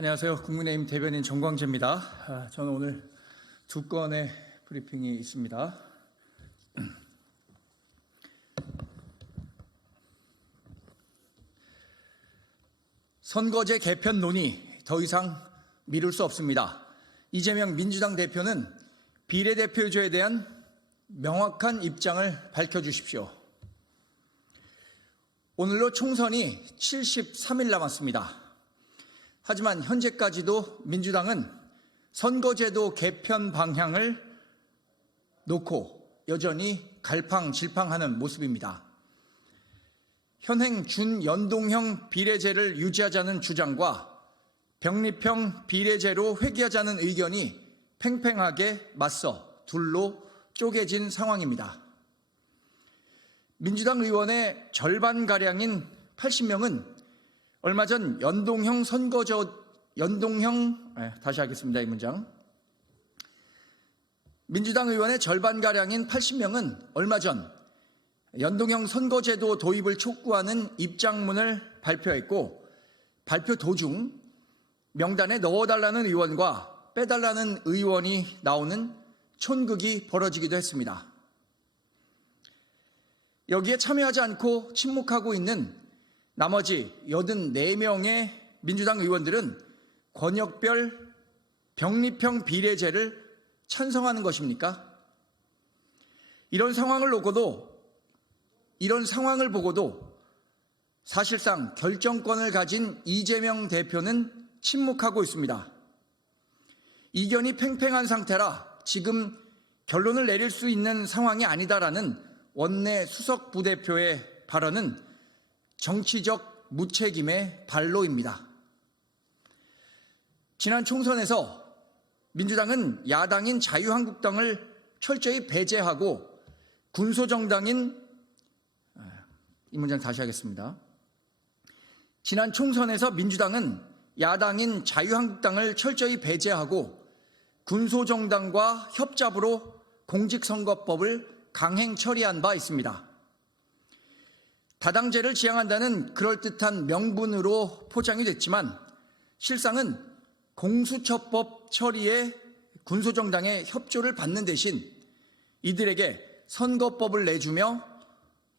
안녕하세요. 국민의힘 대변인 정광재입니다. 저는 오늘 두 건의 브리핑이 있습니다. 선거제 개편 논의 더 이상 미룰 수 없습니다. 이재명 민주당 대표는 비례대표제에 대한 명확한 입장을 밝혀주십시오. 오늘로 총선이 73일 남았습니다. 하지만 현재까지도 민주당은 선거제도 개편 방향을 놓고 여전히 갈팡질팡하는 모습입니다. 현행 준연동형 비례제를 유지하자는 주장과 병립형 비례제로 회귀하자는 의견이 팽팽하게 맞서 둘로 쪼개진 상황입니다. 민주당 의원의 절반가량인 80명은 얼마 전 민주당 의원의 절반가량인 80명은 얼마 전 연동형 선거제도 도입을 촉구하는 입장문을 발표했고, 발표 도중 명단에 넣어달라는 의원과 빼달라는 의원이 나오는 촌극이 벌어지기도 했습니다. 여기에 참여하지 않고 침묵하고 있는 나머지 84명의 민주당 의원들은 권역별 병립형 비례제를 찬성하는 것입니까? 이런 상황을 보고도 사실상 결정권을 가진 이재명 대표는 침묵하고 있습니다. 이견이 팽팽한 상태라 지금 결론을 내릴 수 있는 상황이 아니다라는 원내 수석 부대표의 발언은 정치적 무책임의 발로입니다. 지난 총선에서 민주당은 야당인 자유한국당을 철저히 배제하고 지난 총선에서 민주당은 야당인 자유한국당을 철저히 배제하고 군소정당과 협잡으로 공직선거법을 강행 처리한 바 있습니다. 다당제를 지향한다는 그럴듯한 명분으로 포장이 됐지만 실상은 공수처법 처리에 군소정당의 협조를 받는 대신 이들에게 선거법을 내주며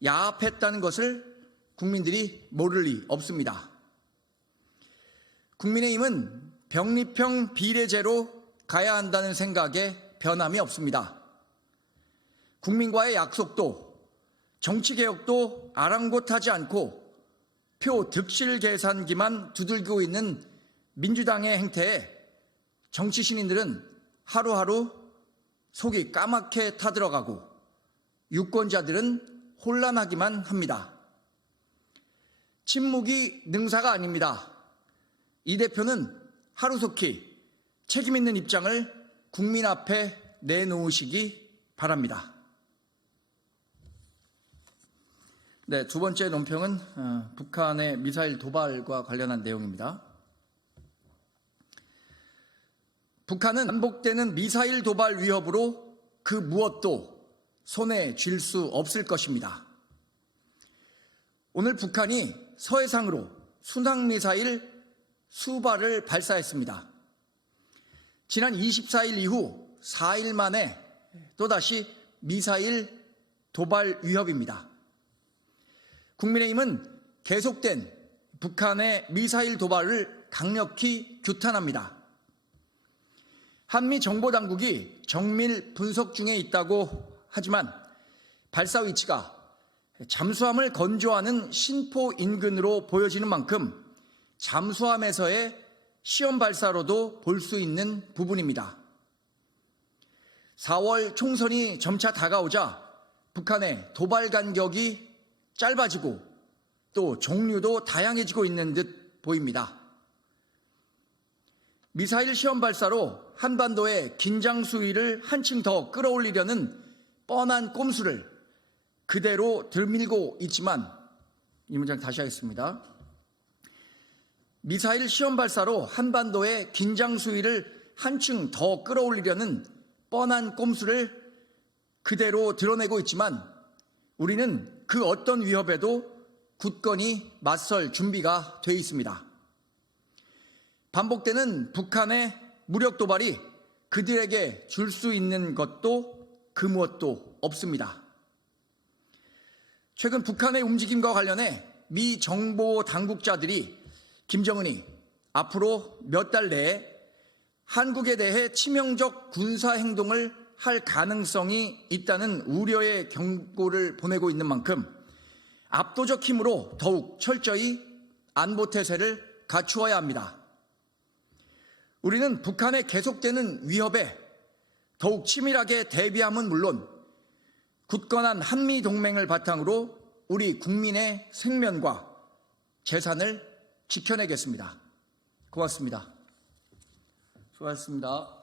야합했다는 것을 국민들이 모를 리 없습니다. 국민의힘은 병립형 비례제로 가야 한다는 생각에 변함이 없습니다. 국민과의 약속도 정치개혁도 아랑곳하지 않고 표 득실 계산기만 두들기고 있는 민주당의 행태에 정치 신인들은 하루하루 속이 까맣게 타들어가고 유권자들은 혼란하기만 합니다. 침묵이 능사가 아닙니다. 이 대표는 하루속히 책임 있는 입장을 국민 앞에 내놓으시기 바랍니다. 네, 두 번째 논평은 북한의 미사일 도발과 관련한 내용입니다. 북한은 반복되는 미사일 도발 위협으로 그 무엇도 손에 쥘 수 없을 것입니다. 오늘 북한이 서해상으로 순항미사일 수발을 발사했습니다. 지난 24일 이후 4일 만에 또다시 미사일 도발 위협입니다. 국민의힘은 계속된 북한의 미사일 도발을 강력히 규탄합니다. 한미 정보당국이 정밀 분석 중에 있다고 하지만 발사 위치가 잠수함을 건조하는 신포 인근으로 보여지는 만큼 잠수함에서의 시험 발사로도 볼 수 있는 부분입니다. 4월 총선이 점차 다가오자 북한의 도발 간격이 짧아지고 또 종류도 다양해지고 있는 듯 보입니다. 미사일 시험 발사로 한반도의 긴장 수위를 한층 더 끌어올리려는 뻔한 꼼수를 그대로 들밀고 있지만, 이 문장 다시 하겠습니다. 미사일 시험 발사로 한반도의 긴장 수위를 한층 더 끌어올리려는 뻔한 꼼수를 그대로 드러내고 있지만 우리는 그 어떤 위협에도 굳건히 맞설 준비가 돼 있습니다. 반복되는 북한의 무력 도발이 그들에게 줄 수 있는 것도 그 무엇도 없습니다. 최근 북한의 움직임과 관련해 미 정보 당국자들이 김정은이 앞으로 몇 달 내에 한국에 대해 치명적 군사 행동을 할 가능성이 있다는 우려의 경고를 보내고 있는 만큼 압도적 힘으로 더욱 철저히 안보 태세를 갖추어야 합니다. 우리는 북한의 계속되는 위협에 더욱 치밀하게 대비함은 물론 굳건한 한미 동맹을 바탕으로 우리 국민의 생명과 재산을 지켜내겠습니다. 고맙습니다. 수고하셨습니다.